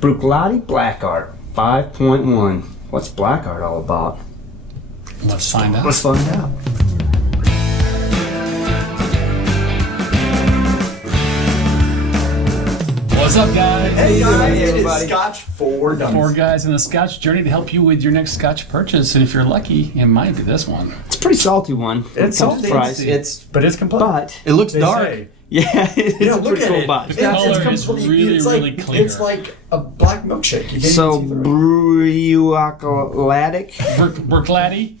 Bruichladdich Black Art 5.1. What's Black Art all about? Let's find out. Let's find out. What's up, guys? Hey guys, Hey, it everybody. is Scotch for Dummies. 4 guys in the Scotch journey to help you with your next Scotch purchase, and if you're lucky, it might be this one. It's a pretty salty one. It's salty. But it's complete. But it looks They dark. say. yeah, it's Yeah, a look pretty at cool it. box. The color is complete. really, it's really like, clear. It's like a black milkshake. You can't So even see through it. Bruichladdich.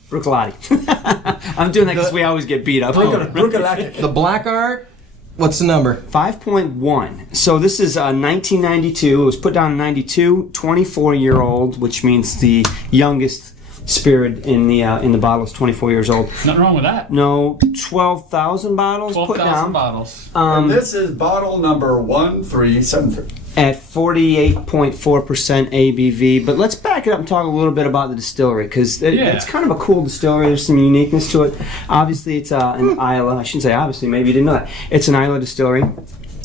Bruichladdich. I'm doing that because we always get beat up. Bruichladdich. The Black Art. What's the number? 5.1. So this is 1992. It was put down in 92. 24-year-old, which means the youngest spirit in the bottle is 24 years old. Nothing wrong with that. No, 12,000 bottles put 12,000 down bottles. And this is bottle number 1373. at 48.4% ABV. But let's back it up and talk a little bit about the distillery because it's kind of a cool distillery. There's some uniqueness to it. Obviously, it's an Islay. I shouldn't say obviously. Maybe you didn't know that. It's an Islay distillery.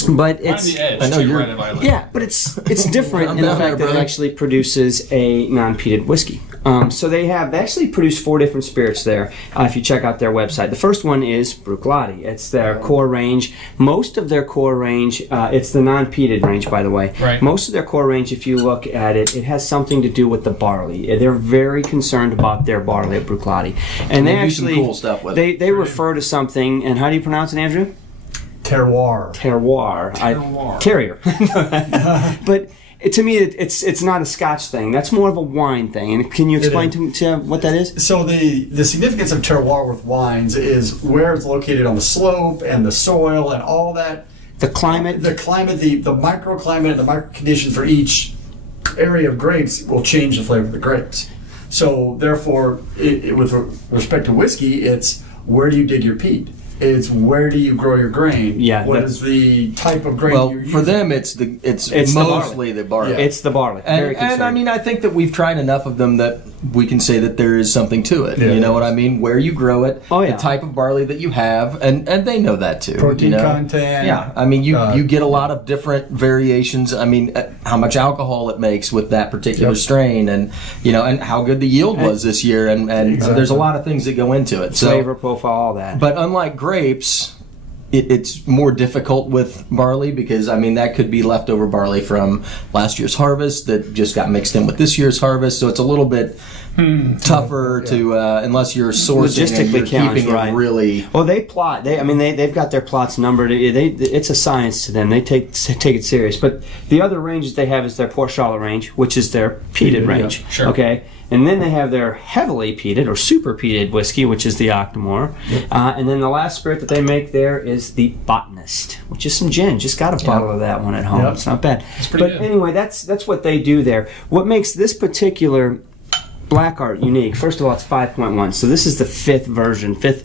But Right on it's the edge. I know too, you're- right of Islay. yeah, but it's different I'm in the down fact there, that it brother. actually produces a non-peated whiskey. So they actually produce 4 different spirits there. If you check out their website, the first one is Bruichladdich. It's their core range. Most of their core range, it's the non-peated range, by the way. Right. Most of their core range, if you look at it, it has something to do with the barley. They're very concerned about their barley at Bruichladdich, and they They do some actually cool stuff with they refer to something. And how do you pronounce it, Andrew? Terroir. Terroir. Terroir. Terrier. But to me, it's not a Scotch thing. That's more of a wine thing. And can you explain to what that is? So the significance of terroir with wines is where it's located on the slope and the soil and all that. The climate. The climate, the microclimate, and the micro conditions for each area of grapes will change the flavor of the grapes. So therefore, with respect to whiskey, it's where do you dig your peat? It's where do you grow your grain? Yeah, What is the type of grain Well, you're for using? them, it's It's the mostly the barley. Yeah. It's the barley. Very And concerned. I mean, I think that we've tried enough of them that we can say that there is something to it. Yeah. You know what I mean? Where you grow it, Oh, yeah. the type of barley that you have, and they know that too. Protein you know? content. Yeah, I mean, you get a lot of different variations. I mean, how much alcohol it makes with that particular Yep. strain, and and how good the yield was this year, and Exactly. there's a lot of things that go into it. So, flavor profile, all that. but unlike grapes, it's more difficult with barley because, I mean, that could be leftover barley from last year's harvest that just got mixed in with this year's harvest. So it's a little bit tougher to, unless you're sourcing and Logistically you're challenged, keeping right. it really... Well, they plot. They've got their plots numbered. It's a science to them. They take it serious. But the other ranges they have is their Port Charlotte range, which is their peated range. yeah, sure. Okay, and then they have their heavily peated or super peated whiskey, which is the Octomore. And then the last spirit that they make there is the Botanist, which is some gin. Just got a bottle of that one at home. Yep. It's not bad. pretty But good. anyway, that's what they do there. What makes this particular Black Art unique. First of all, it's 5.1, so this is the fifth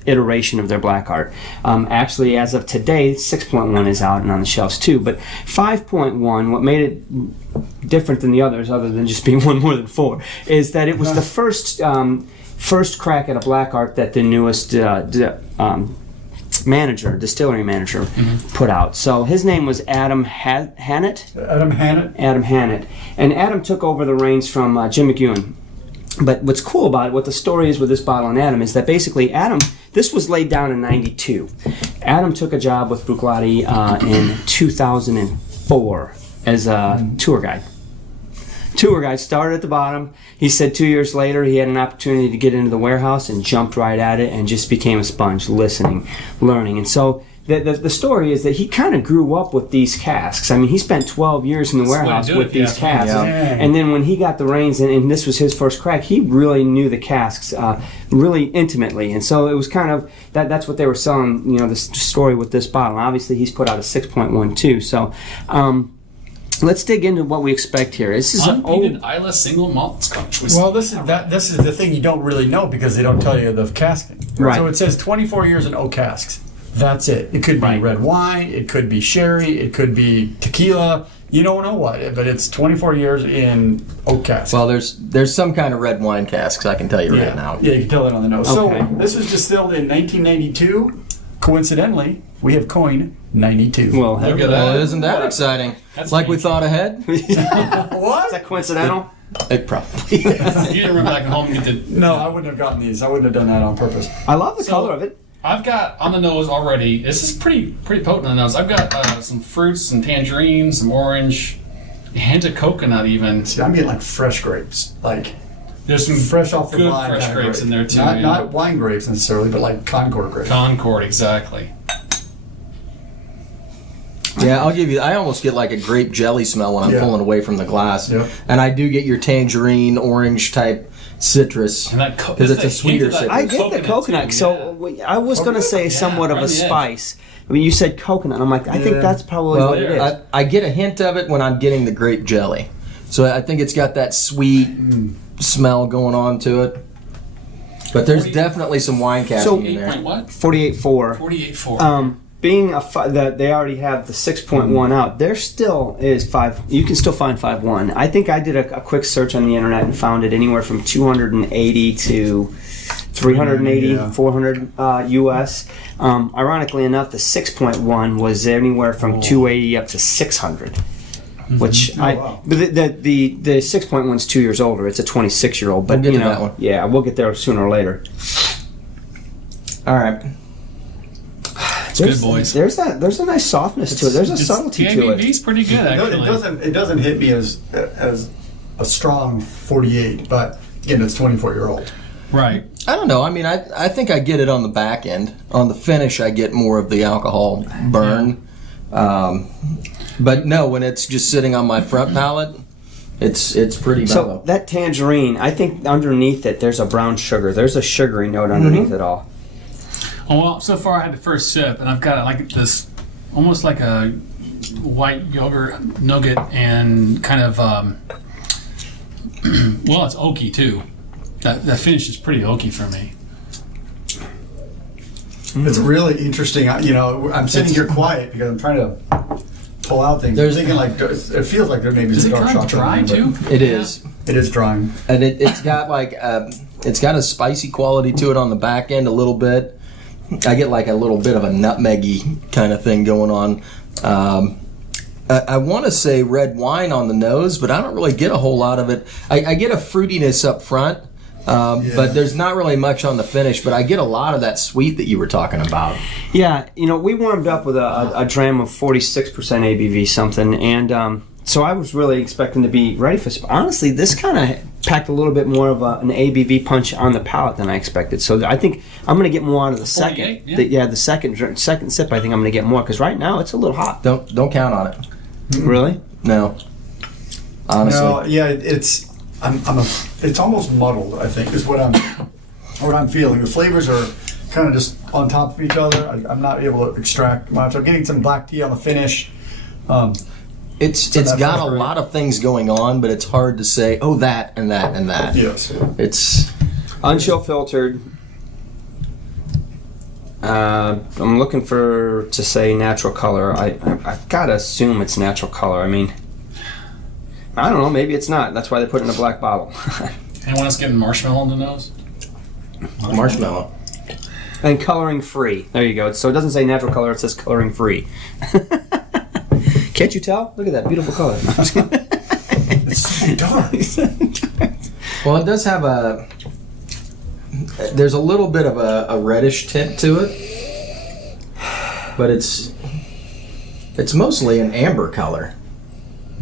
iteration of their Black Art. Actually, as of today, 6.1 is out and on the shelves too. But 5.1, what made it different than the others, other than just being one more than 4, is that it was the first crack at a Black Art that the newest distillery manager, put out. So his name was Adam Hannett. Adam Hannett. Adam Hannett, and Adam took over the reins from Jim McEwen. But what's cool about it, what the story is with this bottle and Adam, is that basically this was laid down in 92. Adam took a job with Bruichladdich in 2004 as a tour guide. Tour guide started at the bottom. He said 2 years later he had an opportunity to get into the warehouse and jumped right at it and just became a sponge, listening, learning. And so the story is that he kind of grew up with these casks. I mean, he spent 12 years in the warehouse with these casks. Yeah. And then when he got the reins, and this was his first crack, he really knew the casks really intimately. And so it was kind of, that's what they were selling, the story with this bottle. And obviously, he's put out a 6.1 too. So let's dig into what we expect here. This is an old... Unpeated Islay single malt Scotch whiskey. Well, this is the thing you don't really know because they don't tell you the casking. Right. So it says 24 years in oak casks. That's it. It could be Right. red wine. It could be sherry. It could be tequila. You don't know what, but it's 24 years in oak casks. Well, there's some kind of red wine casks, I can tell you right now. Yeah, you can tell that on the nose. Okay. So this was distilled in 1992. Coincidentally, we have coin 92. Well, Look at Well, that. isn't that exciting? That's like we neat. thought ahead? What? is that coincidental? It probably. You didn't run back home and get the. No, I wouldn't have gotten these. I wouldn't have done that on purpose. I love the So- color of it. I've got on the nose already. This is pretty potent on the nose. I've got some fruits, some tangerine, some orange, a hint of coconut even. See, I'm getting like fresh grapes, like There's some fresh off the good vine fresh kind of grapes in there too. Not, yeah. not wine grapes necessarily, but like Concord grapes. Concord, exactly. Yeah, I'll give you. I almost get like a grape jelly smell when I'm Yeah. pulling away from the glass, Yep. and I do get your tangerine, orange type citrus And that because it's a sweeter citrus. I get the coconut. too, So I was going to say somewhat of right a on the edge. spice. I mean, you said coconut. I'm like, I think Yeah. that's probably what it is. Well, I get a hint of it when I'm getting the grape jelly, so I think it's got that sweet smell going on to it. But there's 40 definitely some wine capping in 8 there. point what? 48.4. 48.4. Being that they already have the 6.1 out, there still is 5. You can still find 5.1. I think I did a quick search on the internet and found it anywhere from 280 to 380, Yeah. 400 US. Ironically enough, the 6.1 was anywhere from 280 up to 600. Which wow. but the 6.1 is 2 years older. It's a 26-year-old. But We'll get you to know, that one. yeah, we'll get there sooner or later. All right. Good, boys. There's a nice softness to it. There's a subtlety the to it. ABV's pretty good, actually. It doesn't hit me as a strong 48, but again, it's 24-year-old. Right. I don't know. I mean, I think I get it on the back end. On the finish, I get more of the alcohol burn. But no, when it's just sitting on my front palate, it's pretty So mellow. that tangerine, I think underneath it, there's a brown sugar. There's a sugary note underneath it all. Oh, well, so far I had the first sip, and I've got like this, almost like a white yogurt nugget, and kind of, well, it's oaky too. That finish is pretty oaky for me. It's really interesting. I'm sitting here quiet because I'm trying to pull out things. There's- I'm thinking like it feels like there may be Is some it dark kind of chocolate dry in there, too? but It is. It is drying. And it's got like it's got a spicy quality to it on the back end a little bit. I get like a little bit of a nutmeggy kind of thing going on. I want to say red wine on the nose, but I don't really get a whole lot of it. I get a fruitiness up front, but there's not really much on the finish. But I get a lot of that sweet that you were talking about. Yeah, we warmed up with a dram of 46% ABV something, and so I was really expecting to be ready for. Honestly, this kind of packed a little bit more of an ABV punch on the palate than I expected. So I think I'm going to get more out of the second. 48, yeah. The second sip. I think I'm going to get more because right now it's a little hot. Don't count on it. Really? No. Honestly. No, yeah, it's almost muddled. I think is what I'm feeling. The flavors are kind of just on top of each other. I'm not able to extract much. I'm getting some black tea on the finish. It's that got a flavor- lot of things going on, but it's hard to say, oh, that and that and that. Yes. It's Unchill filtered. I'm looking to say natural color. I've got to assume it's natural color. I mean, I don't know. Maybe it's not. That's why they put it in a black bottle. Anyone else getting marshmallow on the nose? marshmallow. And coloring free. There you go. So it doesn't say natural color. It says coloring free. Can't you tell? Look at that beautiful color. No, I'm just kidding. It's so dark. Well, it does have there's a little bit of a reddish tint to it, but it's mostly an amber color.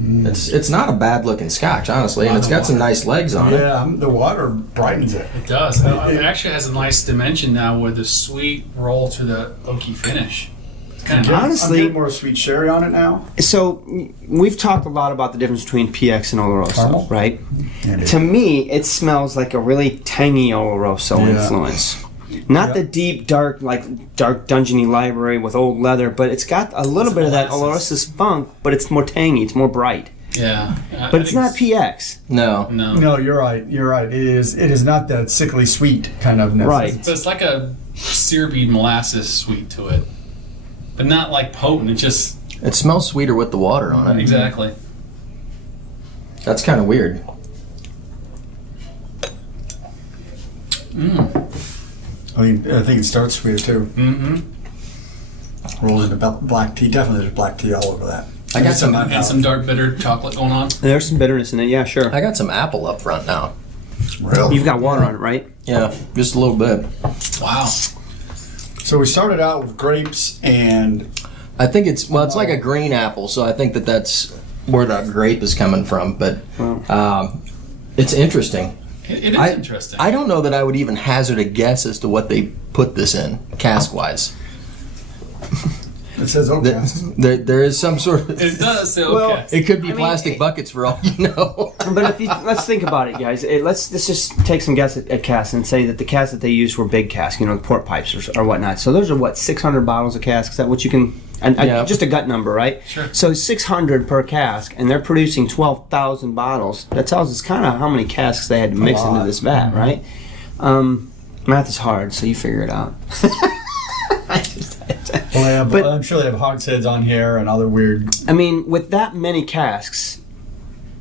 It's not a bad looking Scotch, honestly, and it's got some nice legs on it. Yeah, the water brightens it. It does. It actually has a nice dimension now with a sweet roll to the oaky finish. It's kind of Honestly- I'm getting more sweet sherry on it now. So we've talked a lot about the difference between PX and Oloroso, Caramel? right? And To me, it smells like a really tangy Oloroso Yeah. influence. Not the deep, dark dungeony library with old leather, but it's got a little bit of that molasses. Oloroso funk, but it's more tangy, it's more bright. yeah. But it's not PX. No. No. No, you're right. You're right. It is not that sickly sweet kind of. Right. But it's like a syrupy molasses sweet to it. But not like potent. It just It smells sweeter with the water on it. exactly. That's kind of weird. I think it starts sweeter too. Mm-hmm. rolls into black tea. Definitely there's black tea all over that. I got some And some dark bitter chocolate going on. There's some bitterness in it. Yeah, sure. I got some apple up front now. Really? You've got water on it, right? Yeah, just a little bit. Wow. So we started out with grapes and I think it's like a green apple, so I think that's where that grape is coming from. But it's interesting. It is interesting. I don't know that I would even hazard a guess as to what they put this in cask wise. it says oak cask. There is some sort of. It does say Well, okay. It could be plastic buckets for all you know. But if let's think about it, guys. Let's just take some guess at casks and say that the casks that they used were big casks, port pipes or whatnot. So those are what 600 bottles of cask. Is that what you can? Yeah. Just a gut number, right? Sure. So 600 per cask, and they're producing 12,000 bottles. That tells us kind of how many casks they had to mix into this vat, right? Math is hard, so you figure it out. But I'm sure they have hogsheads on here and other weird. I mean, with that many casks,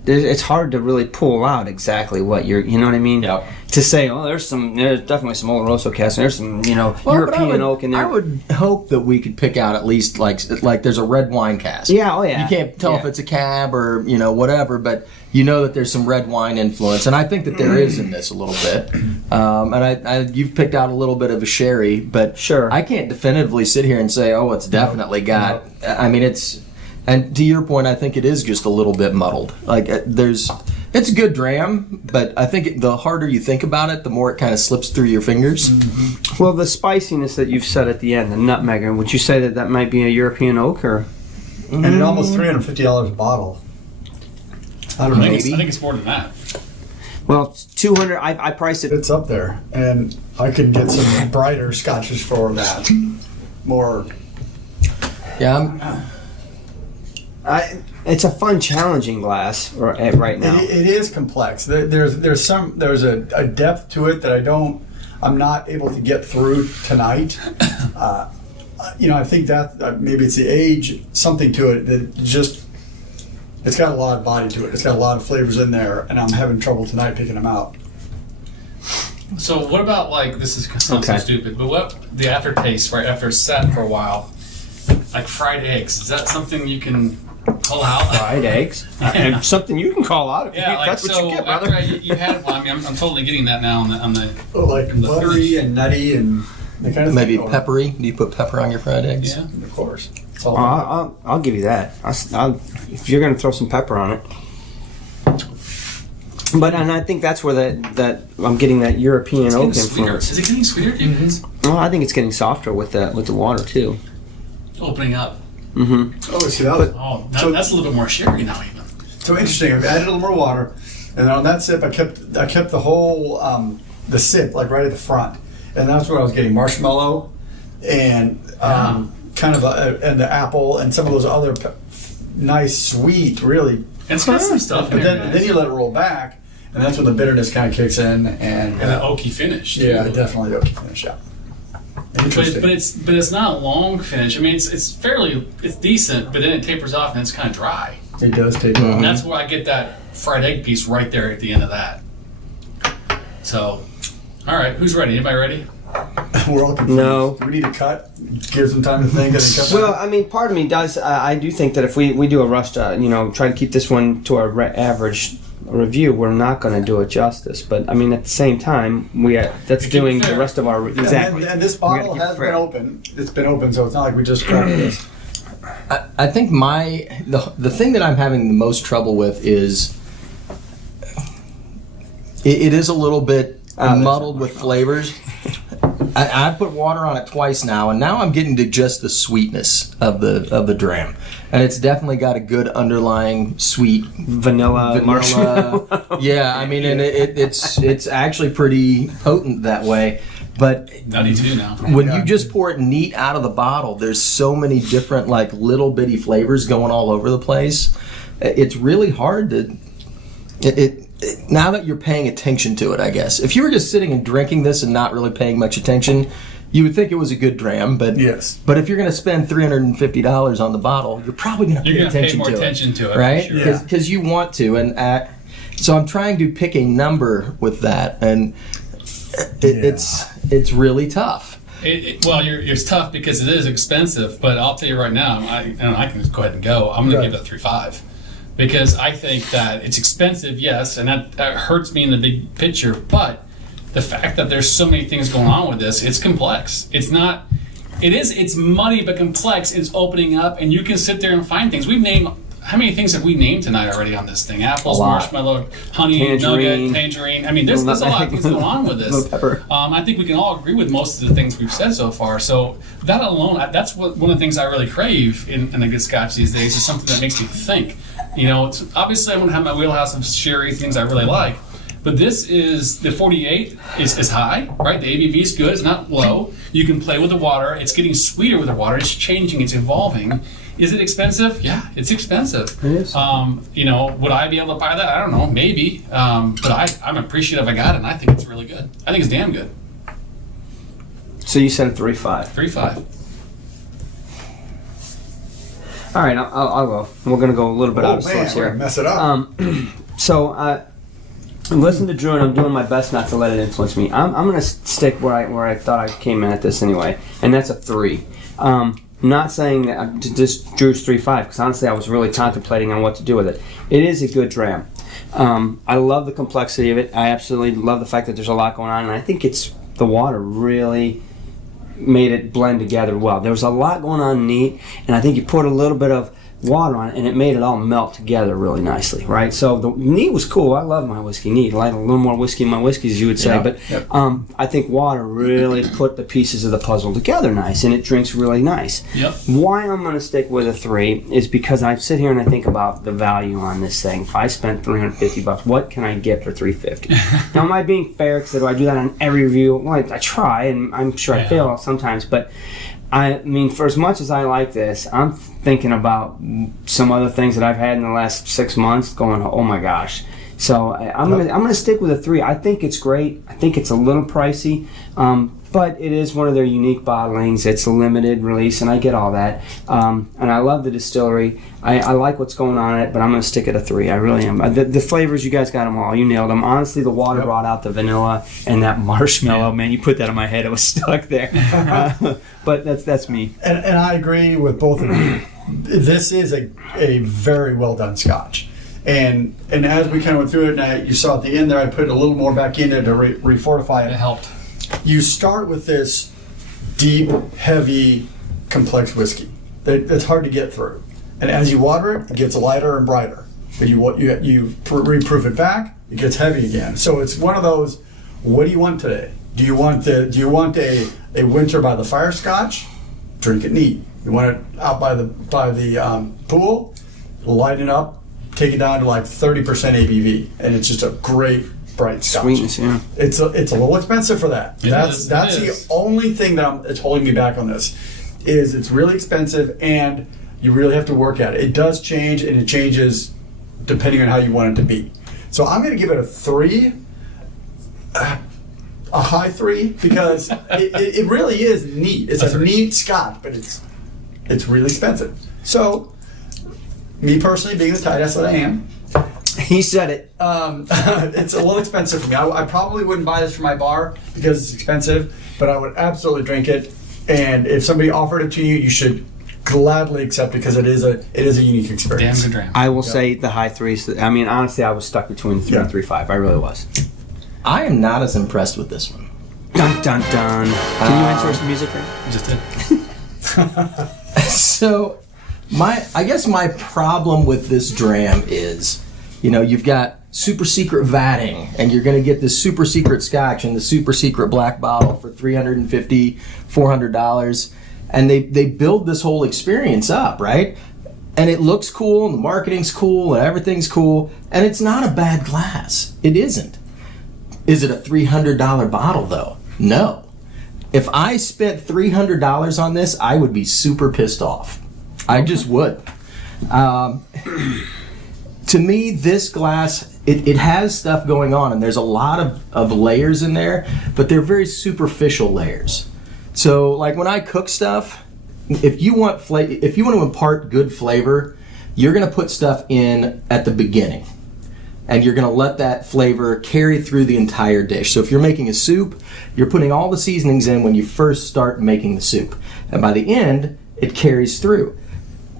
it's hard to really pull out exactly what you know what I mean? Yep. To say, there's definitely some Oloroso casks, and there's some, European oak in there. I would hope that we could pick out at least like there's a red wine cask. Yeah, oh yeah. You can't tell if it's a cab or whatever, but you know that there's some red wine influence, and I think that there is in this a little bit. And you've picked out a little bit of a sherry, but Sure. I can't definitively sit here and say, it's definitely got. I mean, it's. And to your point, I think it is just a little bit muddled. Like it's a good dram, but I think the harder you think about it, the more it kind of slips through your fingers. Mm-hmm. Well, the spiciness that you've said at the end, the nutmeg, would you say that might be a European oak, or? And it's almost $350 a bottle. I don't know. Maybe. I think it's more than that. Well, 200. I priced it. It's up there, and I can get some brighter scotches for that. More. Yeah. It's a fun, challenging glass right now. It is complex. There's a depth to it that I'm not able to get through tonight. I think that maybe it's the age, something to it that it's got a lot of body to it. It's got a lot of flavors in there, and I'm having trouble tonight picking them out. So what about this is sounds so stupid, but what the aftertaste right after it's sat for a while, like fried eggs? Is that something you can pull out? Fried eggs. And something you can call out. That's what you get, brother. After you had one, I mean, I'm totally getting that now on the Like the buttery finish. and nutty and the kind of Maybe thing. peppery. Do you put pepper on your fried eggs? Yeah. Of course. It's all I'll give you that. If you're going to throw some pepper on it. And I think that's where that I'm getting that European oak influence. Is it getting sweeter, do you guys? Well, I think it's getting softer with the water too. Opening up. Mm-hmm. Oh, see that was That's a little bit more sherry now, even. so interesting. I've added a little more water, and then on that sip, I kept the whole the sip like right at the front, and that's what I was getting: marshmallow, and kind of and the apple, and some of those other nice sweet, really. It's got some stuff in But there. then you let it roll back, and that's when the bitterness kind of kicks in, and the oaky finish. yeah, too. definitely oaky finish. Yeah. Interesting. But it's not long finish. I mean, it's decent, but then it tapers off and it's kind of dry. It does take. And that's where I get that fried egg piece right there at the end of that. So, all right, who's ready? Anybody ready? We're all confused. No. Do we need to cut? Give some time to think and then cut. Well, I mean, part of me does. I do think that if we do a rushed, try to keep this one to our average review, we're not going to do it justice. But I mean, at the same time, that's doing the rest of our exactly. And this bottle We gotta keep has it fair. been open. It's been open, so it's not like we just cracked this. I think the thing that I'm having the most trouble with is it is a little bit muddled with flavors. I put water on it twice now, and now I'm getting to just the sweetness of the dram, and it's definitely got a good underlying sweet vanilla marshmallow. Yeah, I mean, and it's actually pretty potent that way. But Nutty too now. when you just pour it neat out of the bottle, there's so many different little bitty flavors going all over the place. It's really hard to now that you're paying attention to it, I guess. If you were just sitting and drinking this and not really paying much attention, you would think it was a good dram. But Yes. But if you're going to spend $350 on the bottle, you're probably going to pay attention more to attention to it, right? for sure. Because you want to, and so I'm trying to pick a number with that, and it's really tough. Well, it's tough because it is expensive, but I'll tell you right now, I can just go ahead and go. I'm going to give it a 3.5 because I think that it's expensive, yes, and that hurts me in the big picture, but the fact that there's so many things going on with this, it's complex. It's muddy but complex. It's opening up, and you can sit there and find things. How many things have we named tonight already on this thing? Apples, marshmallow, honey, nugget, tangerine. I mean, there's a lot of things going on with this. I think we can all agree with most of the things we've said so far. So that alone, that's one of the things I really crave in a good Scotch these days is something that makes me think. Obviously I want to have my wheelhouse of sherry, things I really like. But this is, the 48 is high, right? The ABV is good, it's not low. You can play with the water. It's getting sweeter with the water. It's changing, it's evolving. Is it expensive? Yeah, it's expensive. It is. Would I be able to buy that? I don't know, maybe. But I'm appreciative I got it, and I think it's really good. I think it's damn good. So you said 3.5. 3.5. All right, I'll go. We're going to go a little bit out of sorts we're here. gonna mess it up. I'm listening to Drew, and I'm doing my best not to let it influence me. I'm going to stick where I thought I came in at this anyway, and that's a 3. Not saying that just Drew's 3.5, because honestly I was really contemplating on what to do with it. It is a good dram. I love the complexity of it. I absolutely love the fact that there's a lot going on, and I think the water really made it blend together well. There was a lot going on neat, and I think you put a little bit of water on it, and it made it all melt together really nicely, right? So the neat was cool. I love my whiskey neat. I like a little more whiskey in my whiskeys, as you would say. Yeah. But Yep. I think water really put the pieces of the puzzle together nice, and it drinks really nice. Yep. Why I'm going to stick with a 3 is because I sit here and I think about the value on this thing. If I spent $350, what can I get for $350? Now, am I being fair? Because do I do that on every review? Well, I try, and I'm sure I fail sometimes, but I mean, for as much as I like this, I'm thinking about some other things that I've had in the last 6 months going, oh my gosh. So I'm gonna stick with a 3. I think it's great. I think it's a little pricey, but it is one of their unique bottlings. It's a limited release, and I get all that. And I love the distillery. I like what's going on in it, but I'm gonna stick at a 3. I really am. The flavors, you guys got them all. You nailed them. Honestly, the water brought out the vanilla and that marshmallow. Man, you put that in my head. It was stuck there. But that's me. And I agree with both of you. This is a very well done Scotch. And as we kind of went through it, and you saw at the end there, I put a little more back in it to refortify it. It helped. You start with this deep, heavy, complex whiskey that's hard to get through. And as you water it, it gets lighter and brighter. But you reproof it back, it gets heavy again. So it's one of those, what do you want today? Do you want a winter by the fire Scotch? Drink it neat. You want it out by the pool? Light it up, take it down to like 30% ABV, and it's just a great bright Scotch. Sweetness, yeah. It's a little expensive for that. That's is. the only thing that's holding me back on this. Is it's really expensive, and you really have to work at it. It does change, and it changes depending on how you want it to be. So I'm going to give it a 3. A high 3, because it really is neat. It's a neat Scotch, but it's really expensive. So, me personally, being the tight ass that I am, He said it. it's a little expensive for me. I probably wouldn't buy this for my bar because it's expensive, but I would absolutely drink it. And if somebody offered it to you, you should gladly accept it because it is a unique experience. Damn good dram. I will say the high 3s. I mean, honestly, I was stuck between 3 and 3.5. I really was. I am not as impressed with this one. Dun dun dun. Can you answer some music? Right? Just did. So, I guess my problem with this dram is, you've got super secret vatting, and you're going to get this super secret Scotch in the super secret black bottle for $350, $400, and they build this whole experience up, right? And it looks cool, and the marketing's cool, and everything's cool, and it's not a bad glass. It isn't. Is it a $300 bottle, though? No. If I spent $300 on this, I would be super pissed off. I just would. To me, this glass, it has stuff going on, and there's a lot of layers in there, but they're very superficial layers. So, like when I cook stuff, if you want to impart good flavor, you're going to put stuff in at the beginning. and you're going to let that flavor carry through the entire dish. So if you're making a soup, you're putting all the seasonings in when you first start making the soup. And by the end, it carries through.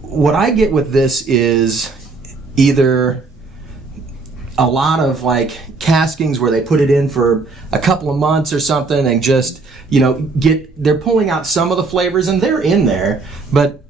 What I get with this is either a lot of like caskings where they put it in for a couple of months or something and just, they're pulling out some of the flavors and they're in there, but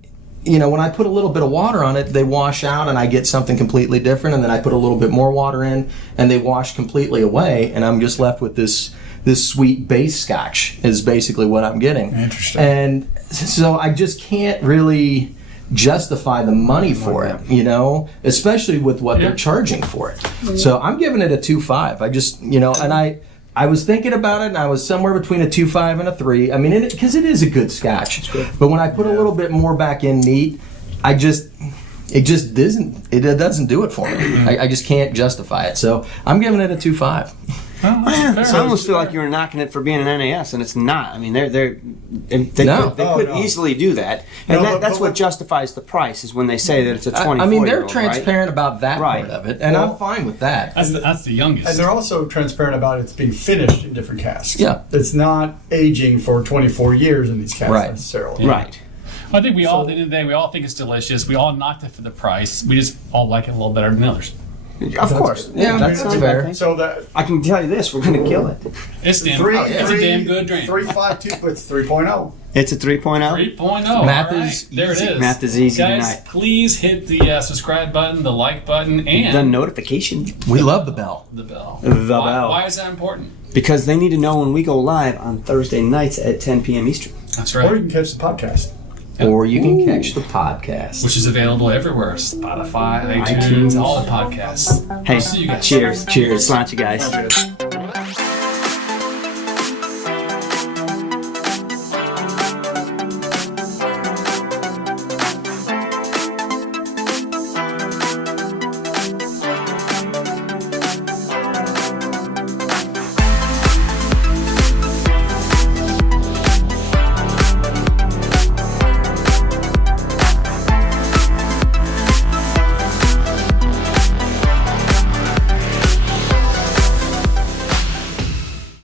when I put a little bit of water on it, they wash out and I get something completely different. And then I put a little bit more water in and they wash completely away. And I'm just left with this sweet base Scotch is basically what I'm getting. Interesting. And so I just can't really justify the money for it, especially with what they're charging for it. So I'm giving it a 2.5. I just, and I was thinking about it, and I was somewhere between a 2.5 and a 3. I mean, because it is a good Scotch. But when I put a little bit more back in neat, it just doesn't do it for me. I just can't justify it. So I'm giving it a 2.5. I almost feel like you were knocking it for being an NAS, and it's not. I mean, they could easily do that, and that's what justifies the price is when they say that it's a 24-year-old. I mean, they're transparent about that part of it, and I'm fine with that. That's the youngest, and they're also transparent about it's being finished in different casks. Yeah, it's not aging for 24 years in these casks necessarily. Yeah. Right. I think at the end of the day, we all think it's delicious. We all knocked it for the price. We just all like it a little better than others. Of course. Yeah, that's fair. So that I can tell you this, we're going to kill it. It's a damn good drink. 3.52, it's 3.0. It's a 3.0. 3.0. Math all right. is there easy. it is. Math is easy Guys, tonight. please hit the subscribe button, the like button, and the notification. We love the bell. The bell. The bell. Why is that important? Because they need to know when we go live on Thursday nights at 10 p.m. Eastern. That's Or right. you can catch the podcast. Or you can catch the podcast. Which is available everywhere. Spotify, iTunes, all the podcasts. Hey, See you guys. cheers. Cheers. Sláinte, guys. Good.